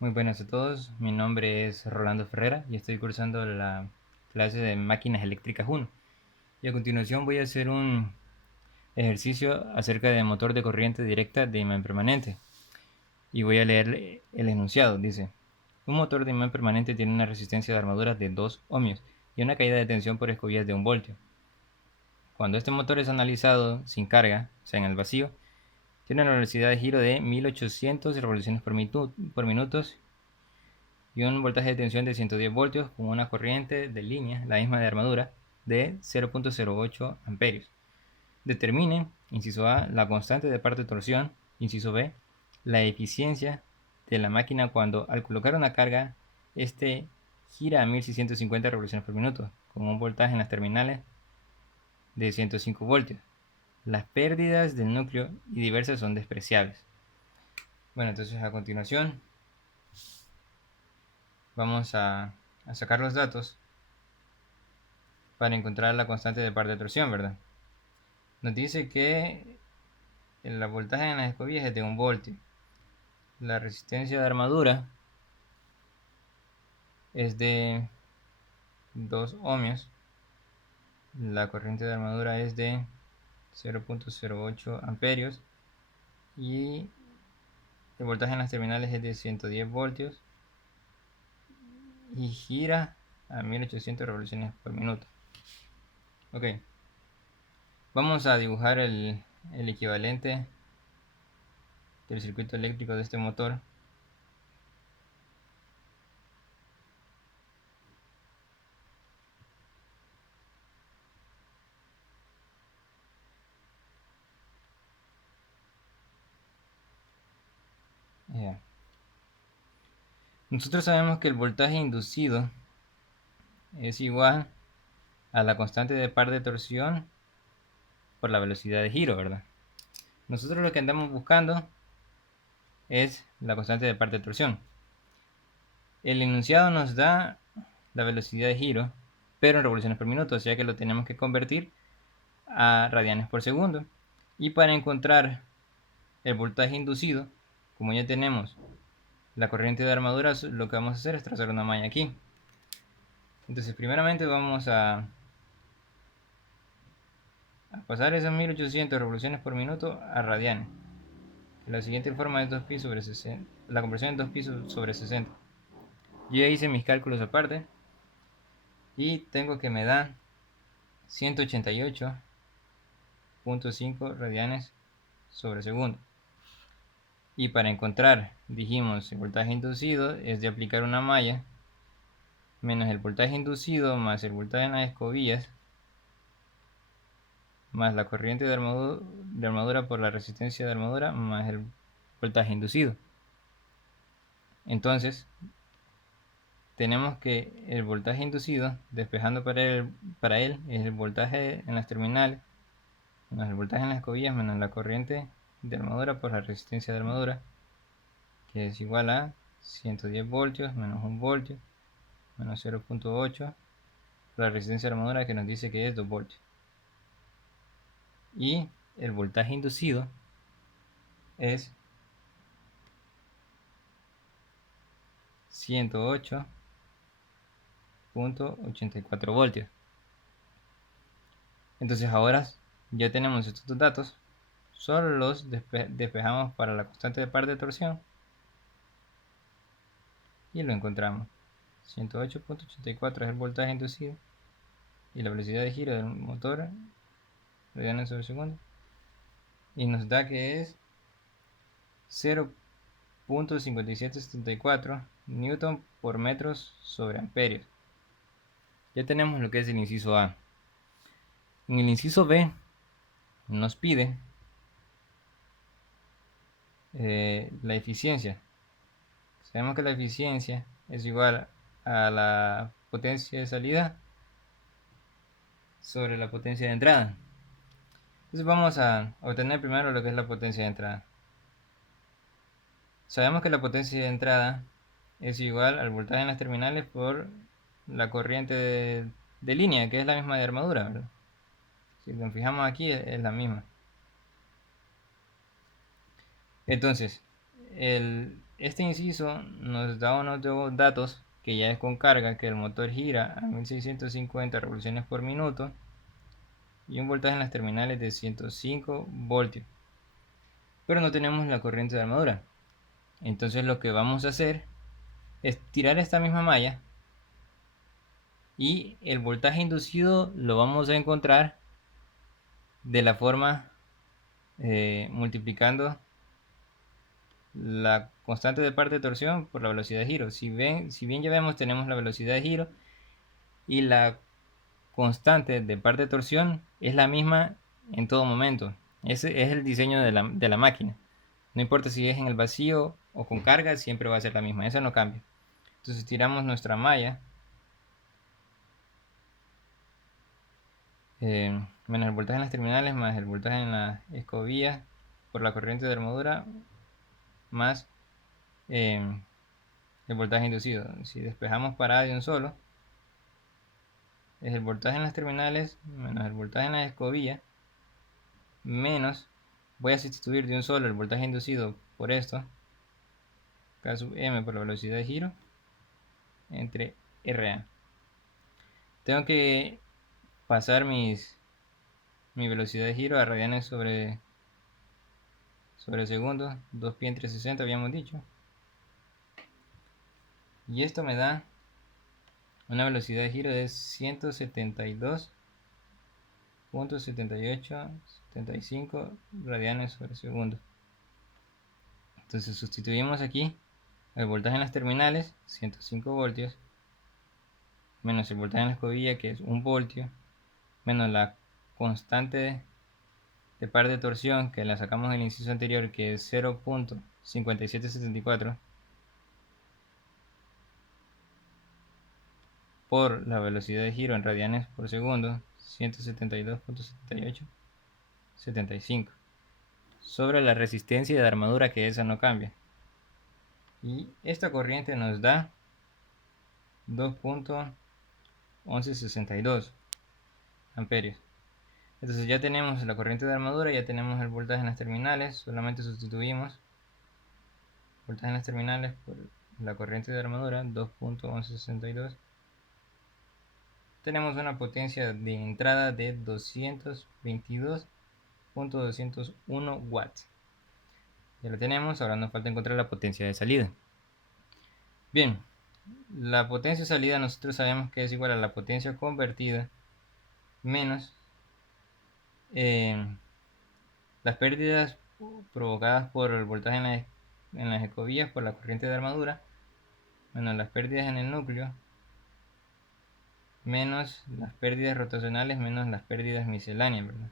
Muy buenas a todos, mi nombre es Rolando Ferrera y estoy cursando la clase de Máquinas Eléctricas 1. Y a continuación voy a hacer un ejercicio acerca del motor de corriente directa de imán permanente. Y voy a leer el enunciado, dice: un motor de imán permanente tiene una resistencia de armadura de 2 ohmios y una caída de tensión por escobillas de 1 voltio. Cuando este motor es analizado sin carga, o sea en el vacío, tiene una velocidad de giro de 1800 revoluciones por minuto y un voltaje de tensión de 110 voltios con una corriente de línea, la misma de armadura, de 0.08 amperios. Determine, inciso A, la constante de par de torsión, inciso B, la eficiencia de la máquina cuando al colocar una carga, este gira a 1650 revoluciones por minuto, con un voltaje en las terminales de 105 voltios. Las pérdidas del núcleo y diversas son despreciables. Bueno, entonces a continuación vamos a sacar los datos para encontrar la constante de par de torsión, ¿verdad? Nos dice que el voltaje en las escobillas es de 1 voltio. La resistencia de armadura es de 2 ohmios. La corriente de armadura es de 0.08 amperios. Y el voltaje en las terminales es de 110 voltios. Y gira a 1800 revoluciones por minuto. Ok. Vamos a dibujar el equivalente del circuito eléctrico de este motor. Yeah. Nosotros sabemos que el voltaje inducido es igual a la constante de par de torsión por la velocidad de giro, ¿verdad? Nosotros lo que andamos buscando es la constante de par de torsión. El enunciado nos da la velocidad de giro, pero en revoluciones por minuto, o sea que lo tenemos que convertir a radianes por segundo. Y para encontrar el voltaje inducido, como ya tenemos la corriente de armadura, lo que vamos a hacer es trazar una malla aquí. Entonces primeramente vamos a pasar esas 1800 revoluciones por minuto a radianes. La siguiente forma es 2pi sobre 60. La conversión es 2pi sobre 60. Yo ya hice mis cálculos aparte y tengo que me da 188.5 radianes sobre segundo. Y para encontrar, dijimos, el voltaje inducido es de aplicar una malla menos el voltaje inducido más el voltaje en las escobillas más la corriente de armadura por la resistencia de armadura más el voltaje inducido. Entonces tenemos que el voltaje inducido, despejando para él es el voltaje en las terminales menos el voltaje en las escobillas menos la corriente de armadura por la resistencia de armadura, que es igual a 110 voltios menos 1 voltio menos 0.8 por la resistencia de armadura, que nos dice que es 2 voltios. Y el voltaje inducido es 108.84 voltios. Entonces ahora ya tenemos estos dos datos, solo los despejamos para la constante de par de torsión y lo encontramos. 108.84 es el voltaje inducido y la velocidad de giro del motor, radianes sobre segundo, y nos da que es 0.5774 newton por metros sobre amperios. Ya tenemos lo que es el inciso A. En el inciso B nos pide la eficiencia. Sabemos que la eficiencia es igual a la potencia de salida sobre la potencia de entrada. Entonces vamos a obtener primero lo que es la potencia de entrada. Sabemos que la potencia de entrada es igual al voltaje en las terminales por la corriente de línea, que es la misma de armadura, ¿verdad? Si nos fijamos aquí es la misma. Entonces, este inciso nos da unos datos que ya es con carga, que el motor gira a 1650 revoluciones por minuto y un voltaje en las terminales de 105 voltios. Pero no tenemos la corriente de armadura. Entonces lo que vamos a hacer es tirar esta misma malla y el voltaje inducido lo vamos a encontrar de la forma multiplicando la constante de parte de torsión por la velocidad de giro. Si bien ya vemos, tenemos la velocidad de giro y la constante de parte de torsión es la misma en todo momento. Ese es el diseño de la máquina. No importa si es en el vacío o con carga, siempre va a ser la misma. Eso no cambia. Entonces tiramos nuestra malla menos el voltaje en las terminales más el voltaje en la escobilla por la corriente de armadura más el voltaje inducido. Si despejamos parada de un solo, es el voltaje en las terminales menos el voltaje en la escobilla menos, voy a sustituir de un solo el voltaje inducido por esto, K sub m por la velocidad de giro, entre RA. Tengo que pasar mi velocidad de giro a radianes sobre segundo, 2 pi entre 60 habíamos dicho. Y esto me da una velocidad de giro de 172.7875 radianes sobre segundo. Entonces sustituimos aquí el voltaje en las terminales, 105 voltios, menos el voltaje en la escobilla, que es 1 voltio, menos la constante de par de torsión, que la sacamos del inciso anterior, que es 0.5774, por la velocidad de giro en radianes por segundo, 172.7875, sobre la resistencia de armadura, que esa no cambia. Y esta corriente nos da 2.1162 amperios. Entonces ya tenemos la corriente de armadura, ya tenemos el voltaje en las terminales, solamente sustituimos voltaje en las terminales por la corriente de armadura, 2.1162. Tenemos una potencia de entrada de 222.201 watts. Ya lo tenemos, ahora nos falta encontrar la potencia de salida. Bien, la potencia de salida nosotros sabemos que es igual a la potencia convertida menos las pérdidas provocadas por el voltaje en las escobillas por la corriente de armadura, menos las pérdidas en el núcleo, menos las pérdidas rotacionales, menos las pérdidas misceláneas, ¿verdad?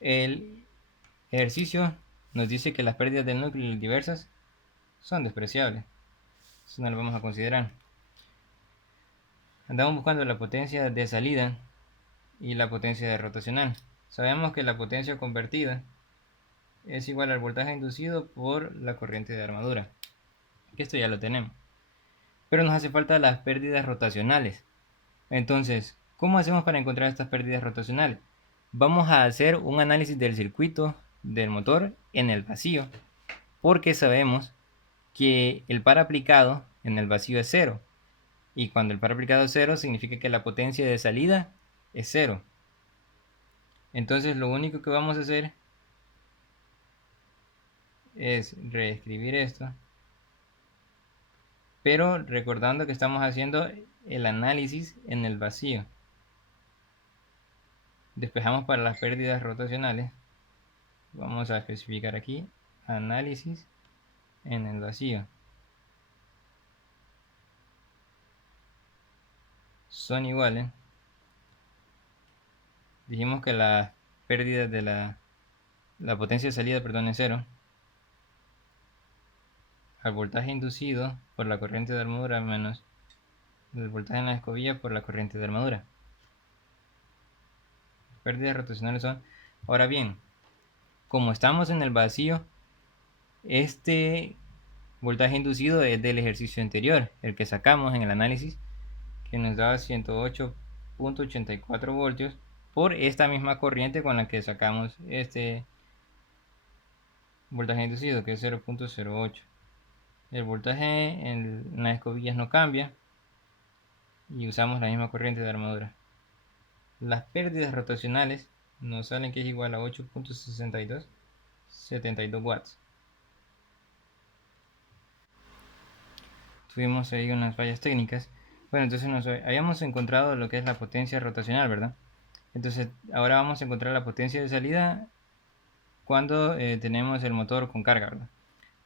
El ejercicio nos dice que las pérdidas del núcleo diversas son despreciables. Eso no lo vamos a considerar. Andamos buscando la potencia de salida y la potencia de rotacional. Sabemos que la potencia convertida es igual al voltaje inducido por la corriente de armadura. Esto ya lo tenemos. Pero nos hace falta las pérdidas rotacionales. Entonces, ¿cómo hacemos para encontrar estas pérdidas rotacionales? Vamos a hacer un análisis del circuito del motor en el vacío, porque sabemos que el par aplicado en el vacío es 0. Y cuando el par aplicado es 0, significa que la potencia de salida es 0. Entonces lo único que vamos a hacer es reescribir esto, pero recordando que estamos haciendo el análisis en el vacío. Despejamos para las pérdidas rotacionales. Vamos a especificar aquí análisis en el vacío. Son iguales. Dijimos que las pérdidas de la potencia de salida, perdón, es 0. Al voltaje inducido por la corriente de armadura menos el voltaje en la escobilla por la corriente de armadura. Las pérdidas rotacionales son... Ahora bien, como estamos en el vacío, este voltaje inducido es del ejercicio anterior, el que sacamos en el análisis, que nos da 108.84 voltios por esta misma corriente con la que sacamos este voltaje inducido, que es 0.08. El voltaje en las escobillas no cambia y usamos la misma corriente de armadura. Las pérdidas rotacionales nos salen que es igual a 8.6272 watts. Tuvimos ahí unas fallas técnicas. Bueno, entonces habíamos encontrado lo que es la potencia rotacional, ¿verdad? Entonces ahora vamos a encontrar la potencia de salida cuando tenemos el motor con carga, ¿verdad?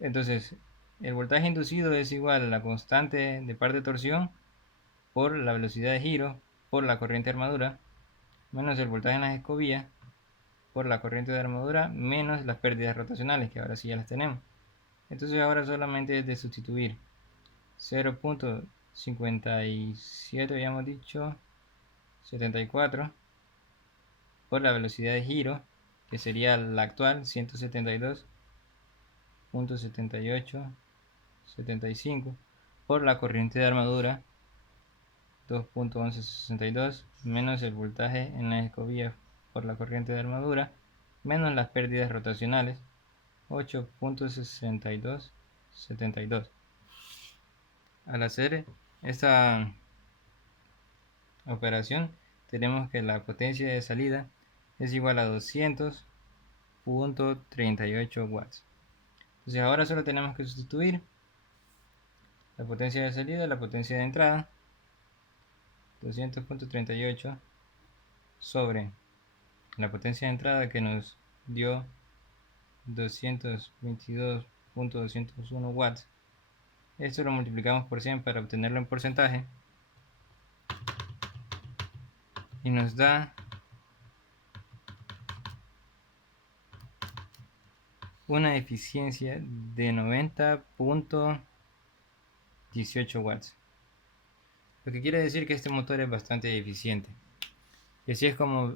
Entonces el voltaje inducido es igual a la constante de par de torsión por la velocidad de giro por la corriente de armadura menos el voltaje en las escobillas por la corriente de armadura menos las pérdidas rotacionales, que ahora sí ya las tenemos. Entonces ahora solamente es de sustituir 0.57, habíamos dicho, 74 por la velocidad de giro, que sería la actual 172.7875 por la corriente de armadura 2.1162 menos el voltaje en las escobillas por la corriente de armadura menos las pérdidas rotacionales 8.6272. Al hacer esta operación tenemos que la potencia de salida es igual a 200.38 watts. Entonces ahora solo tenemos que sustituir la potencia de salida y la potencia de entrada. 200.38 sobre la potencia de entrada que nos dio 222.201 watts. Esto lo multiplicamos por 100 para obtenerlo en porcentaje y nos da una eficiencia de 90.18 watts, lo que quiere decir que este motor es bastante eficiente. Y así es como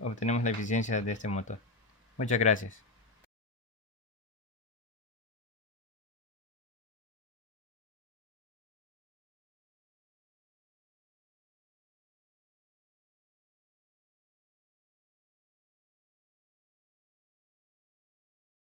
obtenemos la eficiencia de este motor. Muchas gracias.